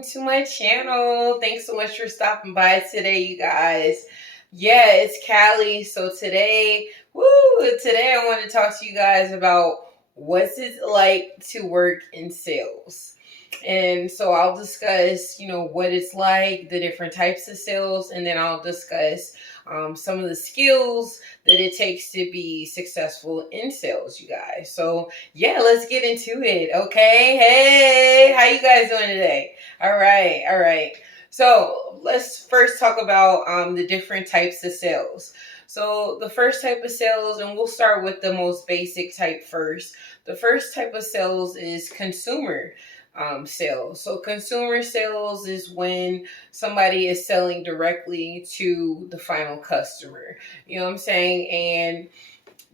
welcome to my channel. Thanks so much for stopping by today, you guys. Yeah, it's Callie. So today I want to talk to you guys about what's it like to work in sales. And so I'll discuss, what it's like, the different types of sales, and then I'll discuss some of the skills that it takes to be successful in sales, you guys. So yeah, let's get into it. Okay. Hey, how you guys doing today? All right. So let's first talk about the different types of sales. So the first type of sales, and we'll start with the most basic type first. The first type of sales is consumer sales. So consumer sales is when somebody is selling directly to the final customer. You know what I'm saying? And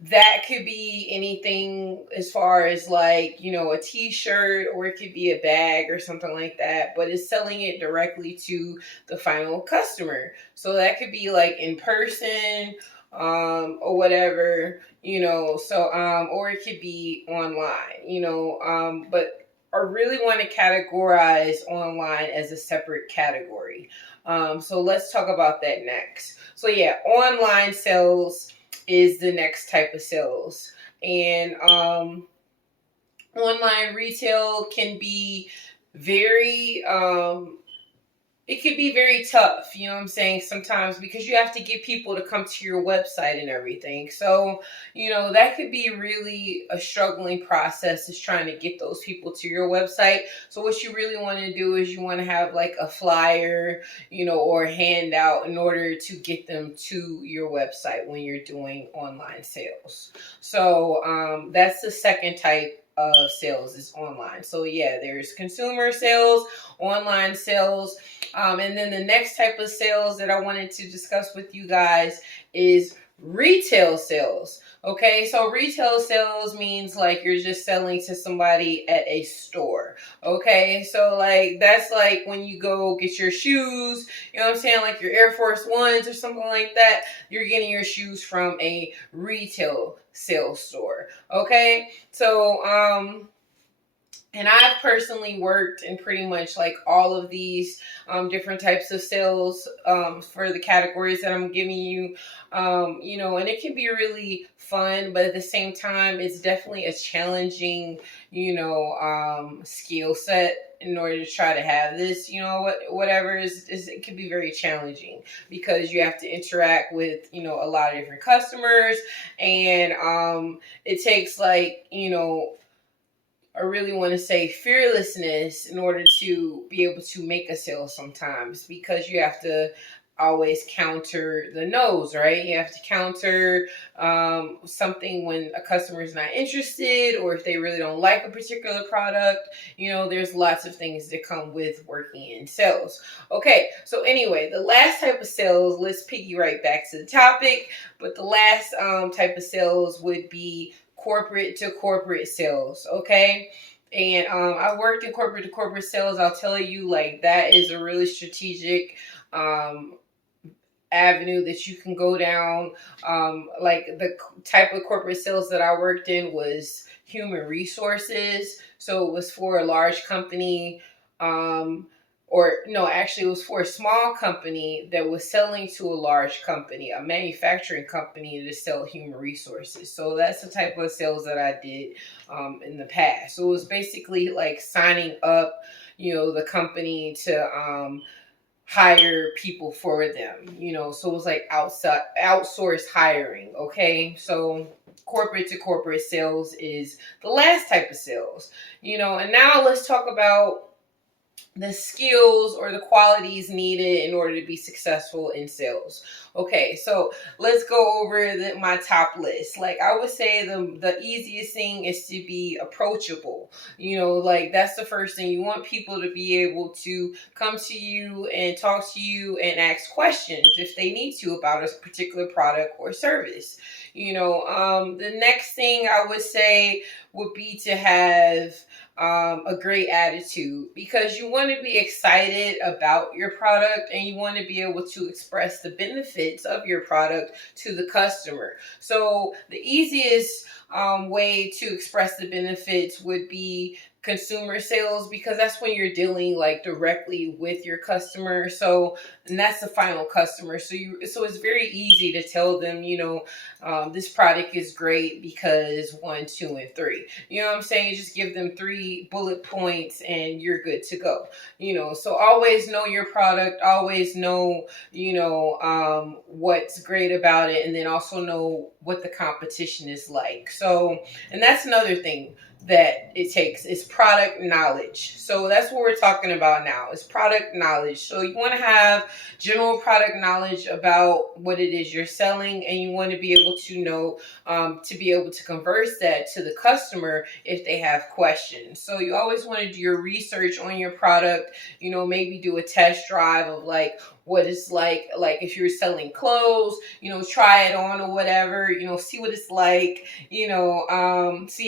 that could be anything as far as like, a t-shirt, or it could be a bag or something like that, but it's selling it directly to the final customer. So that could be like in person, or whatever, or it could be online, but I really want to categorize online as a separate category. So let's talk about that next. So yeah, online sales is the next type of sales. And online retail can be very it could be very tough, you know what I'm saying, sometimes, because you have to get people to come to your website and everything. So, that could be really a struggling process, is trying to get those people to your website. So what you really want to do is you want to have like a flyer, or a handout in order to get them to your website when you're doing online sales. So that's the second type of sales, is online. So yeah, there's consumer sales, online sales. And then the next type of sales that I wanted to discuss with you guys is retail sales. Okay, so retail sales means like you're just selling to somebody at a store. Okay, so like that's like when you go get your shoes, you know what I'm saying, like your Air Force Ones or something like that, you're getting your shoes from a retail sales store. Okay, so and I've personally worked in pretty much like all of these different types of sales for the categories that I'm giving you, and it can be really fun, but at the same time, it's definitely a challenging, skill set in order to try to have this, whatever is it can be very challenging, because you have to interact with, a lot of different customers, and it takes like, I really want to say fearlessness in order to be able to make a sale sometimes, because you have to always counter the no's, right? You have to counter something when a customer is not interested, or if they really don't like a particular product. There's lots of things that come with working in sales. Okay, so anyway, the last type of sales, let's piggy right back to the topic, but the last type of sales would be corporate to corporate sales. Okay, and I worked in corporate to corporate sales. I'll tell you, like, that is a really strategic avenue that you can go down. Like the type of corporate sales that I worked in was human resources, so it was for a large company, or no, actually it was for a small company that was selling to a large company, a manufacturing company, to sell human resources. So that's the type of sales that I did in the past. So it was basically like signing up, the company to hire people for them, so it was like outsourced hiring. Okay, so corporate to corporate sales is the last type of sales, and now let's talk about the skills or the qualities needed in order to be successful in sales. Okay, so let's go over my top list. Like, I would say the easiest thing is to be approachable. Like, that's the first thing. You want people to be able to come to you and talk to you and ask questions if they need to about a particular product or service. The next thing I would say would be to have a great attitude, because you want to be excited about your product, and you want to be able to express the benefits of your product to the customer. So the easiest way to express the benefits would be consumer sales, because that's when you're dealing like directly with your customer. So, and that's the final customer. So it's very easy to tell them, this product is great because one, two, and three. You know what I'm saying? Just give them 3 bullet points and you're good to go. So always know your product, always know, what's great about it, and then also know what the competition is like. So, and that's another thing that it takes is product knowledge. So that's what we're talking about now is product knowledge. So you want to have general product knowledge about what it is you're selling, and you want to be able to know, to be able to converse that to the customer if they have questions. So you always want to do your research on your product, maybe do a test drive of like what it's like if you're selling clothes, try it on or whatever, see what it's like, see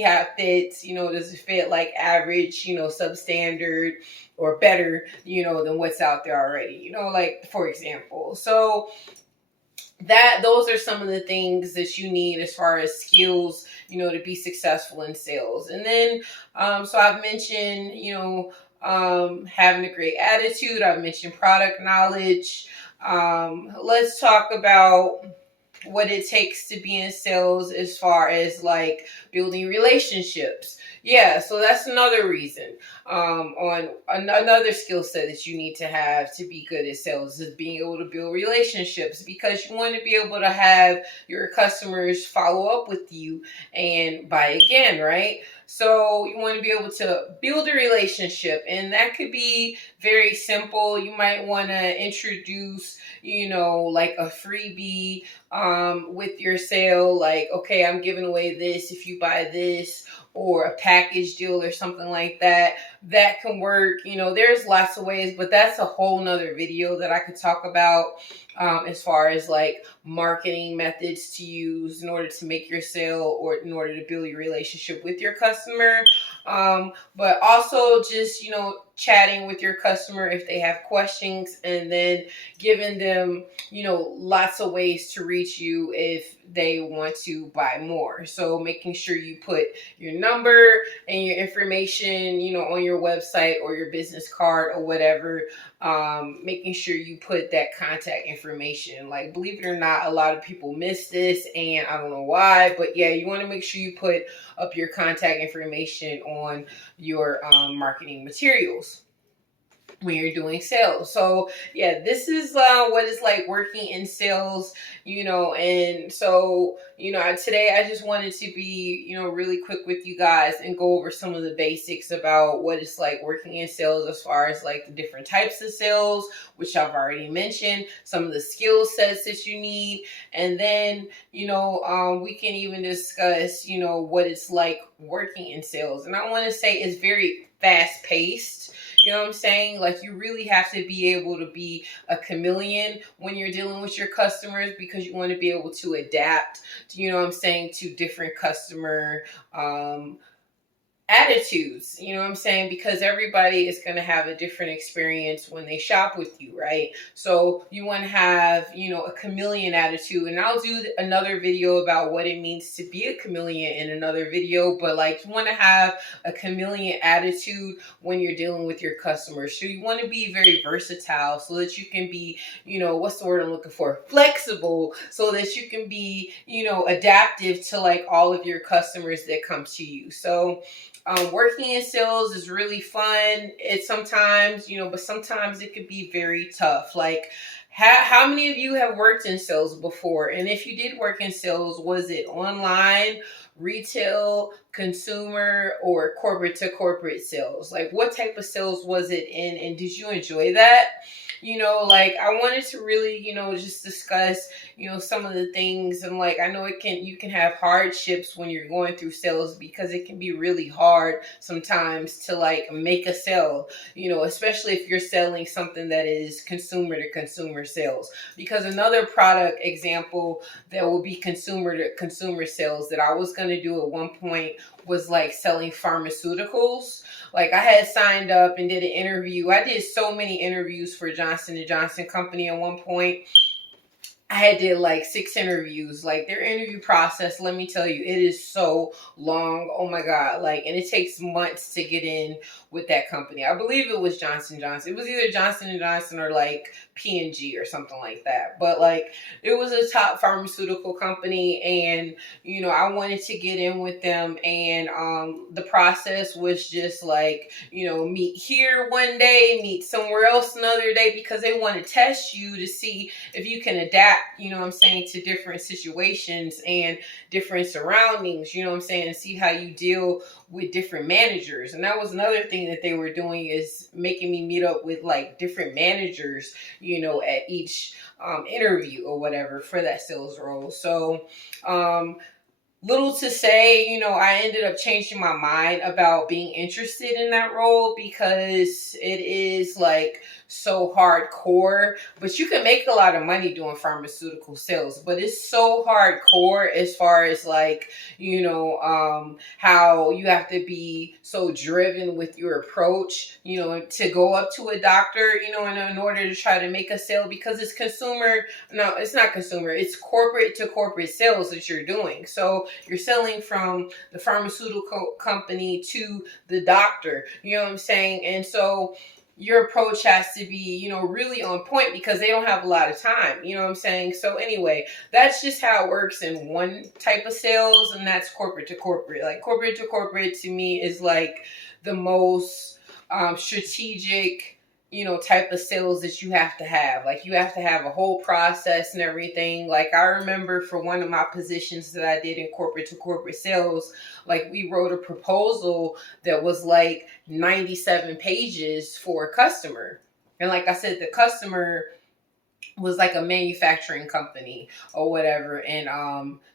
how it fits, does it fit like average, substandard or better, than what's out there already, like for example. So those are some of the things that you need as far as skills, to be successful in sales. And then, so I've mentioned, having a great attitude. I've mentioned product knowledge. Let's talk about what it takes to be in sales as far as like building relationships. Yeah, so that's another reason. On another skill set that you need to have to be good at sales is being able to build relationships, because you want to be able to have your customers follow up with you and buy again, right? So you want to be able to build a relationship, and that could be very simple. You might want to introduce, like a freebie with your sale, like, okay, I'm giving away this if you buy this, or a package deal or something like that. That can work. There's lots of ways, but that's a whole nother video that I could talk about, as far as like marketing methods to use in order to make your sale or in order to build your relationship with your customer. But also just, chatting with your customer if they have questions, and then giving them, lots of ways to reach you if they want to buy more. So making sure you put your number and your information, on your website or your business card or whatever. Making sure you put that contact information. Like, believe it or not, a lot of people miss this, and I don't know why, but yeah, you want to make sure you put up your contact information on your marketing materials when you're doing sales. So yeah, this is what it's like working in sales, and so, today I just wanted to be, really quick with you guys and go over some of the basics about what it's like working in sales, as far as like the different types of sales, which I've already mentioned, some of the skill sets that you need, and then, we can even discuss, what it's like working in sales. And I want to say it's very fast paced. You know what I'm saying? Like, you really have to be able to be a chameleon when you're dealing with your customers, because you want to be able to adapt, to different customer attitudes, because everybody is going to have a different experience when they shop with you, right? So you want to have, a chameleon attitude, and I'll do another video about what it means to be a chameleon in another video, but like, you want to have a chameleon attitude when you're dealing with your customers. So you want to be very versatile so that you can be, what's the word I'm looking for? Flexible, so that you can be, adaptive to like all of your customers that come to you. So working in sales is really fun. It's sometimes, but sometimes it could be very tough. Like, how many of you have worked in sales before? And if you did work in sales, was it online, retail, consumer, or corporate to corporate sales? Like, what type of sales was it in, and did you enjoy that? Like, I wanted to really, just discuss, some of the things. And like, I know you can have hardships when you're going through sales, because it can be really hard sometimes to like make a sale, especially if you're selling something that is consumer to consumer sales. Because another product example that will be consumer to consumer sales that I was going to do at one point was like selling pharmaceuticals. Like, I had signed up and did an interview. I did so many interviews for Johnson & Johnson company at one point. I had did like 6 interviews. Like their interview process, let me tell you, it is so long. Oh my God. Like, and it takes months to get in with that company. I believe it was Johnson Johnson. It was either Johnson and Johnson or like P&G or something like that. But like it was a top pharmaceutical company, and I wanted to get in with them, and the process was just like, meet here one day, meet somewhere else another day, because they want to test you to see if you can adapt, what I'm saying, to different situations and different surroundings, what I'm saying, and see how you deal with different managers. And that was another thing that they were doing, is making me meet up with like different managers, at each interview or whatever for that sales role. So, little to say, I ended up changing my mind about being interested in that role, because it is like so hardcore. But you can make a lot of money doing pharmaceutical sales, but it's so hardcore as far as like, how you have to be so driven with your approach, to go up to a doctor, in order to try to make a sale, because it's consumer. No, it's not consumer. It's corporate to corporate sales that you're doing. So you're selling from the pharmaceutical company to the doctor. You know what I'm saying? And so your approach has to be, really on point, because they don't have a lot of time. You know what I'm saying? So anyway, that's just how it works in one type of sales, and that's corporate to corporate. Like corporate to corporate to me is like the most strategic, type of sales that you have to have. Like you have to have a whole process and everything. Like I remember for one of my positions that I did in corporate to corporate sales, like we wrote a proposal that was like 97 pages for a customer. And like I said, the customer was like a manufacturing company or whatever in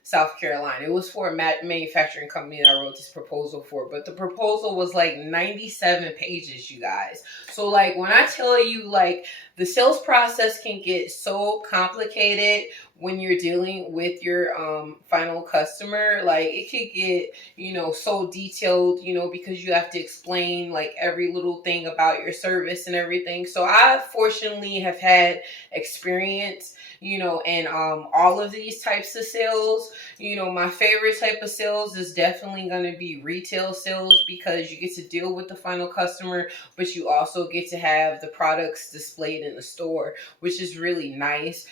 South Carolina. It was for a manufacturing company that I wrote this proposal for, but the proposal was like 97 pages, you guys. So like when I tell you, like the sales process can get so complicated when you're dealing with your final customer. Like it could get, so detailed, because you have to explain like every little thing about your service and everything. So I fortunately have had experience, in all of these types of sales. My favorite type of sales is definitely going to be retail sales, because you get to deal with the final customer, but you also get to have the products displayed in the store, which is really nice,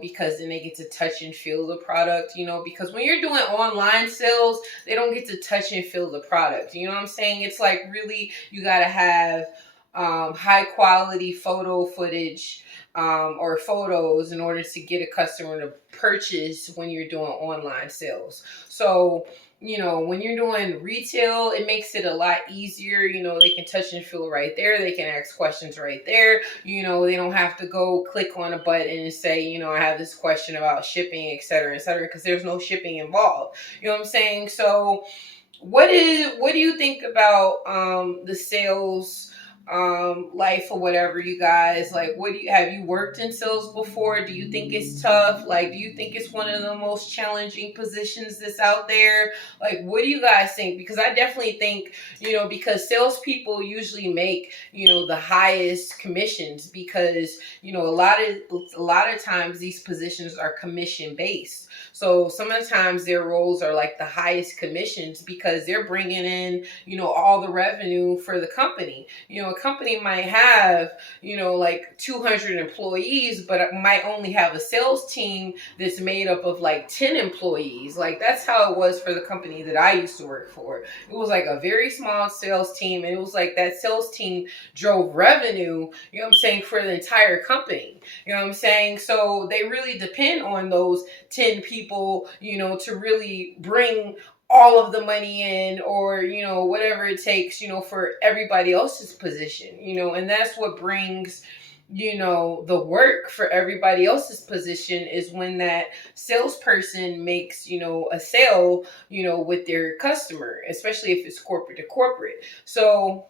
because then they get to touch and feel the product, because when you're doing online sales, they don't get to touch and feel the product. You know what I'm saying? It's like really, you got to have high quality photo footage or photos in order to get a customer to purchase when you're doing online sales. So, when you're doing retail, it makes it a lot easier. They can touch and feel right there. They can ask questions right there. They don't have to go click on a button and say, I have this question about shipping, et cetera, because there's no shipping involved. You know what I'm saying? So what do you think about the sales life or whatever, you guys? Like, have you worked in sales before? Do you think it's tough? Like, do you think it's one of the most challenging positions that's out there? Like, what do you guys think? Because I definitely think, because salespeople usually make, the highest commissions, because, a lot of times these positions are commission based. So some of the times their roles are like the highest commissions, because they're bringing in, all the revenue for the company. A company might have, like 200 employees, but it might only have a sales team that's made up of like 10 employees. Like that's how it was for the company that I used to work for. It was like a very small sales team, and it was like that sales team drove revenue, for the entire company. You know what I'm saying? So they really depend on those 10 people, to really bring all of the money in, or whatever it takes, for everybody else's position, and that's what brings the work for everybody else's position, is when that salesperson makes a sale with their customer, especially if it's corporate to corporate. So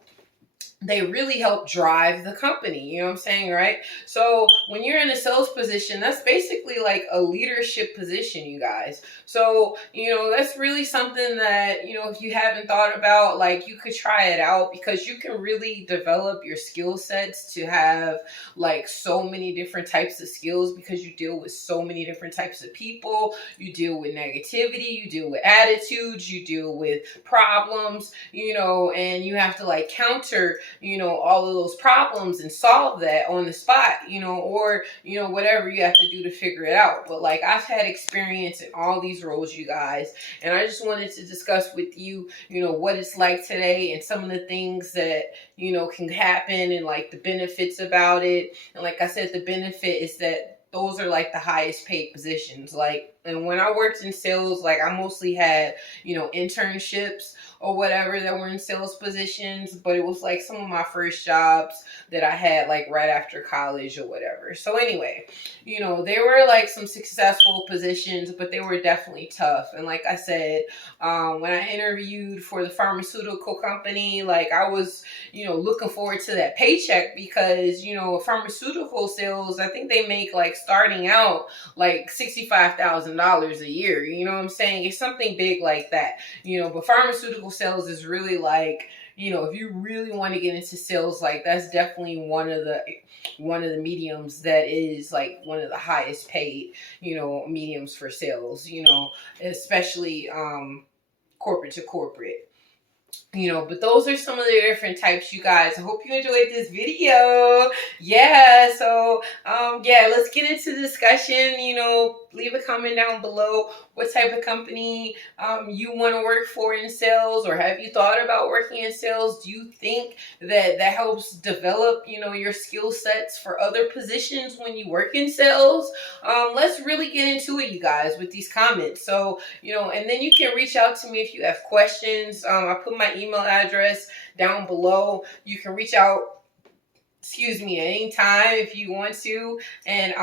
they really help drive the company. You know what I'm saying, right? So when you're in a sales position, that's basically like a leadership position, you guys. So, that's really something that, if you haven't thought about, like, you could try it out, because you can really develop your skill sets to have like so many different types of skills, because you deal with so many different types of people. You deal with negativity, you deal with attitudes, you deal with problems, and you have to like counter all of those problems and solve that on the spot, or, whatever you have to do to figure it out. But like, I've had experience in all these roles, you guys, and I just wanted to discuss with you, what it's like today, and some of the things that, can happen, and like the benefits about it. And like I said, the benefit is that those are like the highest paid positions. Like, and when I worked in sales, like, I mostly had, internships or whatever that were in sales positions, but it was like some of my first jobs that I had like right after college or whatever. So anyway, they were like some successful positions, but they were definitely tough. And like I said, when I interviewed for the pharmaceutical company, like, I was, looking forward to that paycheck, because, pharmaceutical sales, I think they make like starting out like $65,000 a year. You know what I'm saying? It's something big like that, but pharmaceutical sales is really like, if you really want to get into sales, like, that's definitely one of the mediums that is like one of the highest paid, mediums for sales, especially corporate to corporate. But those are some of the different types, you guys. I hope you enjoyed this video. Yeah, so yeah, let's get into the discussion. Leave a comment down below what type of company you want to work for in sales, or have you thought about working in sales? Do you think that helps develop, your skill sets for other positions when you work in sales? Let's really get into it, you guys, with these comments. So, and then you can reach out to me if you have questions. I put my email address down below. You can reach out, at any time if you want to, and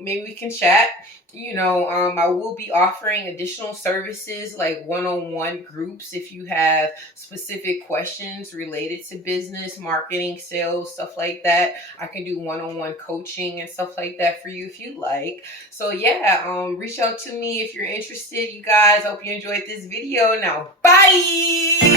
maybe we can chat. I will be offering additional services like one-on-one groups if you have specific questions related to business, marketing, sales, stuff like that. I can do one-on-one coaching and stuff like that for you if you like. So yeah, reach out to me if you're interested, you guys. Hope you enjoyed this video. Now, bye!